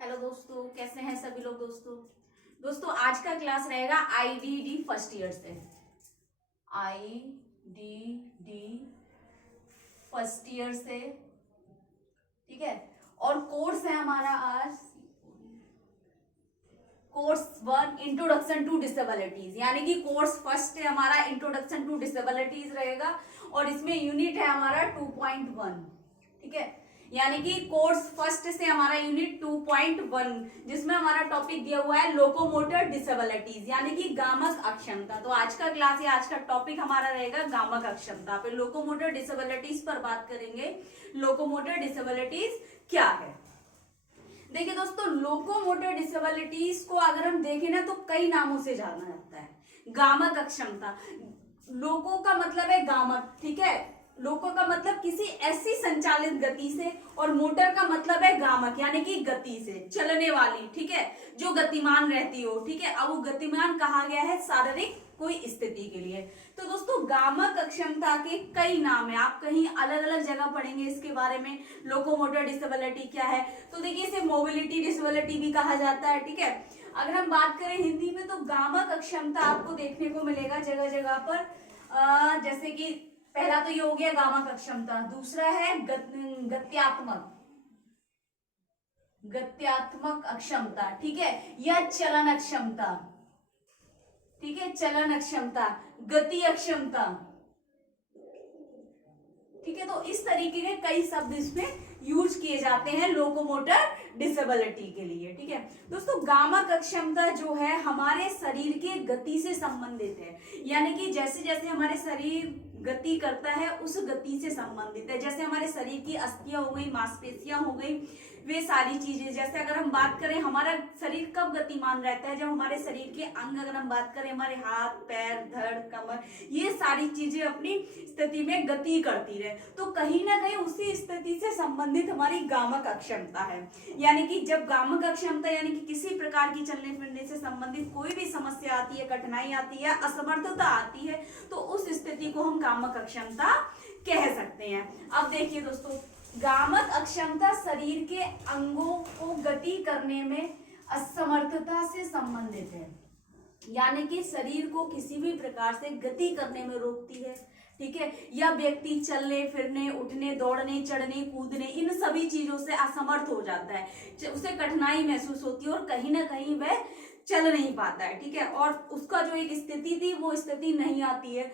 Hello दोस्तों, कैसे हैं सभी लोग। दोस्तों आज का क्लास रहेगा आईडीडी फर्स्ट ईयर से। आईडीडी फर्स्ट ईयर से, ठीक है। और कोर्स है हमारा आज कोर्स 1 इंट्रोडक्शन टू डिसेबिलिटीज, यानी कि कोर्स फर्स्ट है हमारा इंट्रोडक्शन टू डिसेबिलिटीज रहेगा। और इसमें यूनिट है हमारा 2.1, ठीक है। यानी कि कोर्स फर्स्ट से हमारा यूनिट 2.1, जिसमें हमारा टॉपिक दिया हुआ है लोकोमोटर डिसेबिलिटीज, यानी कि गामक अक्षमता। तो आज का क्लास या आज का टॉपिक हमारा रहेगा गामक अक्षमता पे। लोकोमोटर डिसेबिलिटीज पर बात करेंगे। लोकोमोटर डिसेबिलिटीज क्या है? देखिए दोस्तों, लोकोमोटर डिसेबिलिटीज को अगर हम देखें ना तो कई नामों से जाना जाता है। गामक अक्षमता, लोको का मतलब है गामक, ठीक है। लोको का मतलब किसी ऐसी संचालित गति से, और मोटर का मतलब है गामक, यानी कि गति से चलने वाली, ठीक है, जो गतिमान रहती हो, ठीक है। अब वो गतिमान कहा गया है शारीरिक कोई स्थिति के लिए। तो दोस्तों गामक अक्षमता के कई नाम है, आप कहीं अलग अलग जगह पढ़ेंगे इसके बारे में। लोकोमोटर डिसेबिलिटी क्या है, तो देखिए इसे मोबिलिटी डिसेबिलिटी भी कहा जाता है, ठीक है। अगर हम बात करें हिंदी में तो गामक अक्षमता आपको देखने को मिलेगा जगह जगह पर। जैसे कि पहला तो ये हो गया गामक अक्षमता, दूसरा है गत्यात्मक अक्षमता, ठीक है, या चलन अक्षमता, ठीक है, चलन अक्षमता, गति अक्षमता, ठीक है। तो इस तरीके के कई शब्द इसमें यूज किए जाते हैं लोकोमोटर डिसेबिलिटी के लिए, ठीक है। दोस्तों गामक अक्षमता जो है हमारे शरीर के गति से संबंधित है, यानी कि जैसे जैसे हमारे शरीर गति करता है उस गति से संबंधित है। जैसे हमारे शरीर की अस्थियां हो गई, मांसपेशियां हो गई, वे सारी चीजें। जैसे अगर हम बात करें हमारा शरीर कब गतिमान रहता है, जब हमारे शरीर के अंग, अगर हम बात करें हमारे हाथ, पैर, धड़, कमर, ये सारी चीजें अपनी स्थिति में गति करती रहे, तो कहीं ना कहीं उसी स्थिति से संबंधित हमारी गामक अक्षमता है। यानी कि जब गामक अक्षमता यानी कि किसी प्रकार की चलने फिरने से संबंधित कोई भी समस्या आती है, कठिनाई आती है, असमर्थता आती है, तो उस स्थिति को हम गामक अक्षमता कह सकते हैं। अब देखिए दोस्तों, गामक अक्षमता शरीर के अंगों को गति करने में असमर्थता से संबंधित है, यानी कि शरीर को किसी भी प्रकार से गति करने में रोकती है, ठीक है। या व्यक्ति चलने फिरने, उठने, दौड़ने, चढ़ने, कूदने, इन सभी चीजों से असमर्थ हो जाता है, उसे कठिनाई महसूस होती है और कहीं ना कहीं वह चल नहीं पाता है, ठीक है। और उसका जो एक स्थिति थी वो स्थिति नहीं आती है,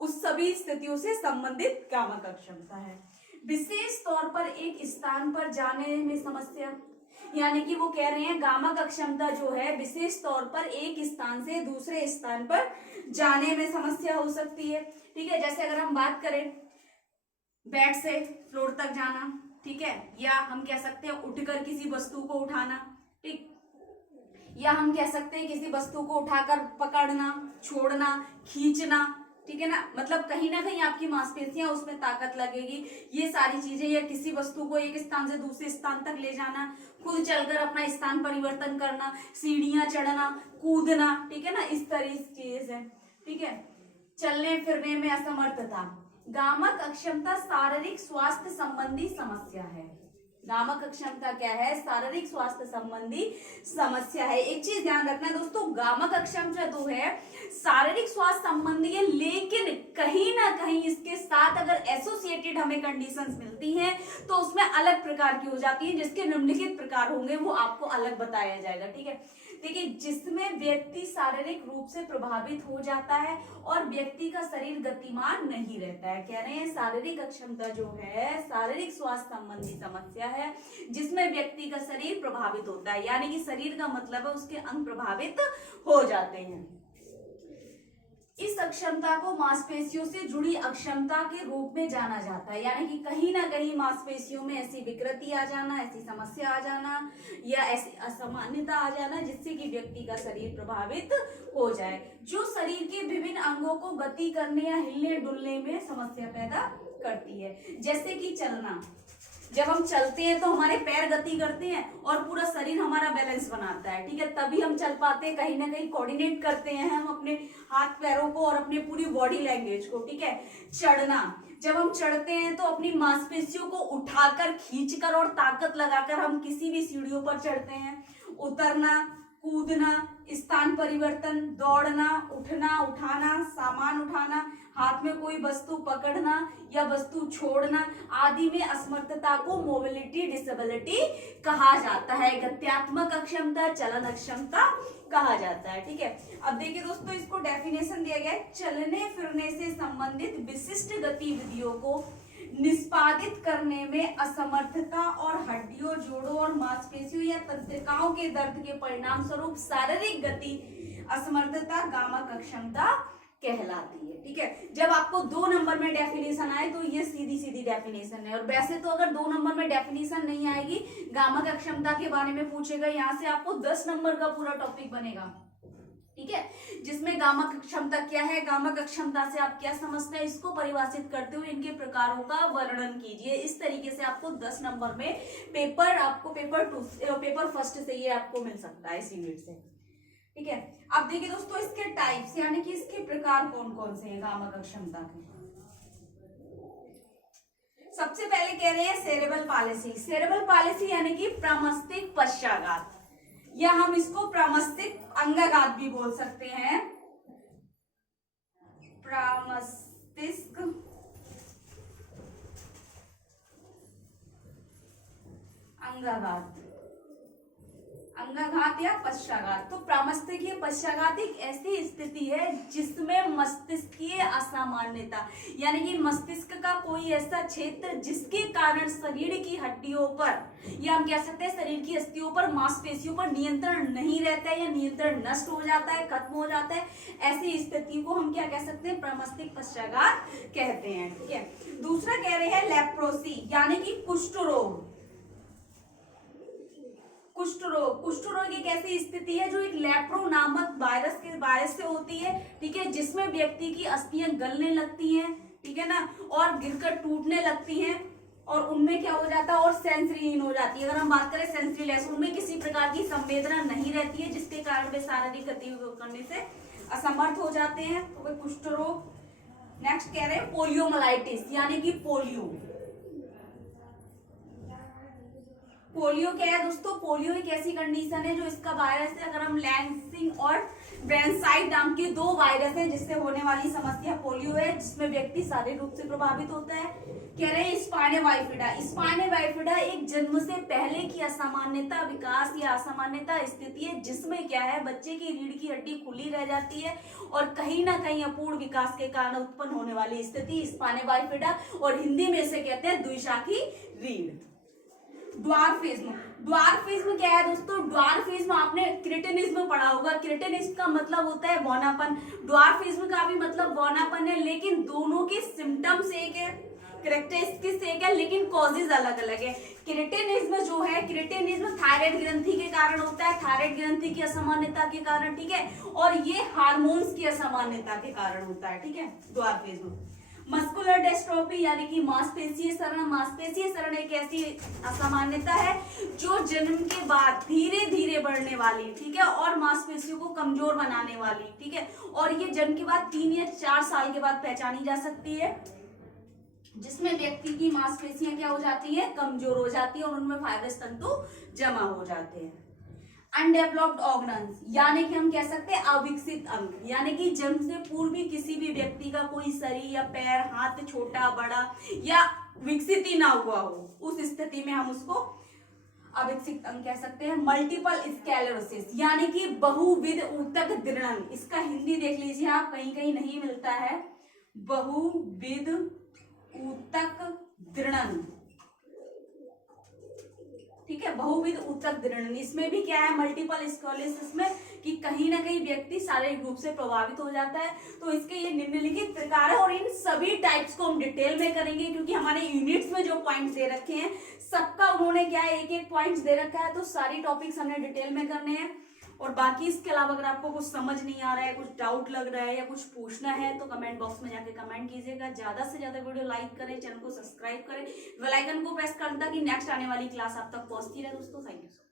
उस सभी स्थितियों से संबंधित गामक अक्षमता है। विशेष तौर पर एक स्थान पर जाने में समस्या, यानी कि वो कह रहे हैं गामक अक्षमता जो है विशेष तौर पर एक स्थान से दूसरे स्थान पर जाने में समस्या हो सकती है, ठीक है। जैसे अगर हम बात करें बेड से फ्लोर तक जाना, ठीक है, या हम कह सकते हैं उठकर किसी वस्तु को उठाना, ठीक, या हम कह सकते हैं किसी वस्तु को उठाकर पकड़ना, छोड़ना, खींचना, ठीक है ना। मतलब कहीं ना कहीं आपकी मांसपेशियां उसमें ताकत लगेगी, ये सारी चीजें। या किसी वस्तु को एक स्थान से दूसरे स्थान तक ले जाना, खुद चलकर अपना स्थान परिवर्तन करना, सीढ़ियां चढ़ना, कूदना, ठीक है ना, इस तरीके से, ठीक है। चलने फिरने में असमर्थता। गामक अक्षमता शारीरिक स्वास्थ्य संबंधी समस्या है। गामक अक्षमता क्या है? शारीरिक स्वास्थ्य संबंधी समस्या है। एक चीज ध्यान रखना है दोस्तों, गामक अक्षमता जो है शारीरिक स्वास्थ्य संबंधी है, लेकिन कहीं ना कहीं इसके साथ अगर एसोसिएटेड हमें कंडीशंस मिलती हैं तो उसमें अलग प्रकार की हो जाती है, जिसके निम्नलिखित प्रकार होंगे वो आपको अलग बताया जाएगा, ठीक है। देखिए, जिसमें व्यक्ति शारीरिक रूप से प्रभावित हो जाता है और व्यक्ति का शरीर गतिमान नहीं रहता है। कह रहे हैं शारीरिक अक्षमता जो है शारीरिक स्वास्थ्य संबंधी समस्या है, जिसमें व्यक्ति का शरीर प्रभावित होता है, यानी कि शरीर का मतलब है उसके अंग प्रभावित हो जाते हैं। इस अक्षमता को मांसपेशियों से जुड़ी अक्षमता के रूप में जाना जाता है, यानी कि कहीं ना कहीं मांसपेशियों में ऐसी विकृति आ जाना, ऐसी समस्या आ जाना, या ऐसी असामान्यता आ जाना जिससे कि व्यक्ति का शरीर प्रभावित हो जाए, जो शरीर के विभिन्न अंगों को गति करने या हिलने डुलने में समस्या पैदा करती है। जैसे कि चलना, जब हम चलते हैं तो हमारे पैर गति करते हैं और पूरा शरीर हमारा बैलेंस बनाता है, ठीक है, तभी हम चल पाते हैं। कहीं ना कहीं कोऑर्डिनेट करते हैं हम अपने हाथ पैरों को और अपने पूरी बॉडी लैंग्वेज को, ठीक है। चढ़ना, जब हम चढ़ते हैं तो अपनी मांसपेशियों को उठाकर, खींचकर और ताकत लगाकर हम किसी भी सीढ़ियों पर चढ़ते हैं। उतरना, कूदना, स्थान परिवर्तन, दौड़ना, उठना, उठाना, सामान उठाना, हाथ में कोई वस्तु पकड़ना या वस्तु छोड़ना आदि में असमर्थता को मोबिलिटी डिसेबिलिटी कहा जाता है। गत्यात्मक अक्षमता, चलन अक्षमता कहा जाता है। ठीक है, अब देखिए दोस्तों, इसको डेफिनेशन दिया गया है, चलने फिरने से संबंधित विशिष्ट गतिविधियों को निष्पादित करने में असमर्थता और हड्डियों, जोड़ों और मांसपेशियों या तंत्रिकाओं के दर्द के परिणाम स्वरूप शारीरिक गति असमर्थता गामक अक्षमता कहलाती है। ठीक है, जब आपको 2 नंबर में डेफिनेशन आए तो ये सीधी सीधी डेफिनेशन है, और वैसे तो अगर 2 नंबर में डेफिनेशन नहीं आएगी, गामक अक्षमता के बारे में पूछेगा, यहाँ से आपको 10 नंबर का पूरा टॉपिक बनेगा। ठीक है, जिसमें गामक अक्षमता क्या है, गामक अक्षमता से आप क्या समझते हैं, इसको परिभाषित करते हुए इनके प्रकारों का वर्णन कीजिए। इस तरीके से आपको 10 नंबर में पेपर फर्स्ट से ये आपको मिल सकता है इस यूनिट से। ठीक है, अब देखिए दोस्तों, इसके टाइप्स यानी कि इसके प्रकार कौन कौन से हैं गामक अक्षमता के। सबसे पहले कह रहे हैं सेरेब्रल पालिसी। सेरेब्रल पालिसी यानी कि प्रमस्तिष्क पश्चाघात, या हम इसको प्रमस्तिष्क अंगाघात भी बोल सकते हैं। प्रमस्तिष्क अंगाघात, अंगाघात या पश्चाघात। तो प्रमस्तिष्कीय पश्चाघात एक ऐसी स्थिति है जिसमें मस्तिष्कीय असामान्यता यानी कि मस्तिष्क का कोई ऐसा क्षेत्र जिसके कारण शरीर की हड्डियों पर, या हम कह सकते हैं शरीर की अस्थियों पर, मांसपेशियों पर नियंत्रण नहीं रहता है या नियंत्रण नष्ट हो जाता है, खत्म हो जाता है, ऐसी स्थिति को हम क्या कह सकते हैं, प्रमस्तिष्क पश्चाघात कहते हैं। ठीक है, दूसरा कह रहे हैं लेप्रोसी यानी कि कुष्ठ रोग। कुष्ठ रोग एक ऐसी स्थिति है जो एक लेप्रो नामक वायरस से होती है। ठीक है, जिसमें व्यक्ति की अस्थियां गलने लगती हैं, ठीक है ना, और गिरकर टूटने लगती हैं, और उनमें क्या हो जाता है, और सेंसरीहीन हो जाती है। अगर हम बात करें सेंसरीलेस, उनमें किसी प्रकार की संवेदना नहीं रहती है, जिसके कारण वे शारीरिक गतिविधि करने से असमर्थ हो जाते हैं, तो वे कुष्ठ रोग। नेक्स्ट कह रहे हैं पोलियोमाइलाइटिस यानी कि पोलियो। पोलियो क्या है दोस्तों, पोलियो एक ऐसी कंडीशन है जो इसका वायरस है, अगर हम लैंसिंग और ब्रेनसाइड नाम के 2 वायरस हैं जिससे होने वाली समस्या पोलियो है, जिसमें व्यक्ति शारीरिक रूप से प्रभावित होता है। कह रहे हैं स्पाइना बाइफिडा। स्पाइना बाइफिडा एक जन्म से पहले की असामान्यता, विकास या असामान्यता स्थिति है, जिसमें क्या है, बच्चे की रीढ़ की हड्डी खुली रह जाती है और कहीं ना कहीं अपूर्ण विकास के कारण उत्पन्न होने वाली स्थिति स्पाइना बाइफिडा, और हिंदी में इसे कहते हैं द्विशाखी रीढ़। ड्वार्फिज्म। ड्वार्फिज्म क्या है दोस्तों, ड्वार्फिज्म आपने क्रिटिनिज्म पढ़ा होगा। क्रिटिनिज्म का मतलब होता है बौनापन, ड्वार्फिज्म का भी मतलब बौनापन है, लेकिन दोनों के सिम्टम्स एक है, कैरेक्टरिस्टिक्स एक है, लेकिन कॉजेज अलग अलग है। क्रिटिनिज्म जो है, क्रिटिनिज्म थायराइड ग्रंथि के कारण होता है, थायराइड ग्रंथि की असामान्यता के कारण। ठीक है, और ये हार्मोन्स की असामान्यता के कारण होता है। ठीक है, ड्वार्फिज्म। मस्कुलर डिस्ट्रोफी यानी कि मांसपेशीय क्षरण। मांसपेशीय क्षरण एक ऐसी असामान्यता है जो जन्म के बाद धीरे धीरे बढ़ने वाली, ठीक है, और मांसपेशियों को कमजोर बनाने वाली। ठीक है, और ये जन्म के बाद 3 या 4 साल के बाद पहचानी जा सकती है, जिसमें व्यक्ति की मांसपेशियां क्या हो जाती है, कमजोर हो जाती है, और उनमें फाइब्रस तंतु जमा हो जाते हैं। अनडेवलप्ड ऑर्गन्स यानी कि हम कह सकते हैं अविकसित अंग, यानी कि जन्म से पूर्व भी किसी भी व्यक्ति का कोई शरीर या पैर, हाथ छोटा बड़ा या विकसित ही ना हुआ हो, उस स्थिति में हम उसको अविकसित अंग कह सकते हैं। मल्टीपल स्क्लेरोसिस यानी कि बहुविध ऊतक दृढ़, इसका हिंदी देख लीजिए आप, कहीं कहीं नहीं मिलता है, बहुविध ऊतक दृढ़। ठीक है, बहुविध ऊतक दृढ़, इसमें भी क्या है, मल्टीपल स्क्लेरोसिस में कि कहीं ना कहीं व्यक्ति शारीरिक रूप से प्रभावित हो जाता है। तो इसके ये निम्नलिखित प्रकार है, और इन सभी टाइप्स को हम डिटेल में करेंगे, क्योंकि हमारे यूनिट्स में जो पॉइंट्स दे रखे हैं सबका उन्होंने क्या है, एक एक पॉइंट्स दे रखा है, तो सारी टॉपिक्स हमने डिटेल में करने हैं। और बाकी इसके अलावा अगर आपको कुछ समझ नहीं आ रहा है, कुछ डाउट लग रहा है या कुछ पूछना है, तो कमेंट बॉक्स में जाके कमेंट कीजिएगा। ज्यादा से ज्यादा वीडियो लाइक करें, चैनल को सब्सक्राइब करें, बेल आइकन को प्रेस करें ताकि नेक्स्ट आने वाली क्लास आप तक पहुंचती रहे दोस्तों। Thank you.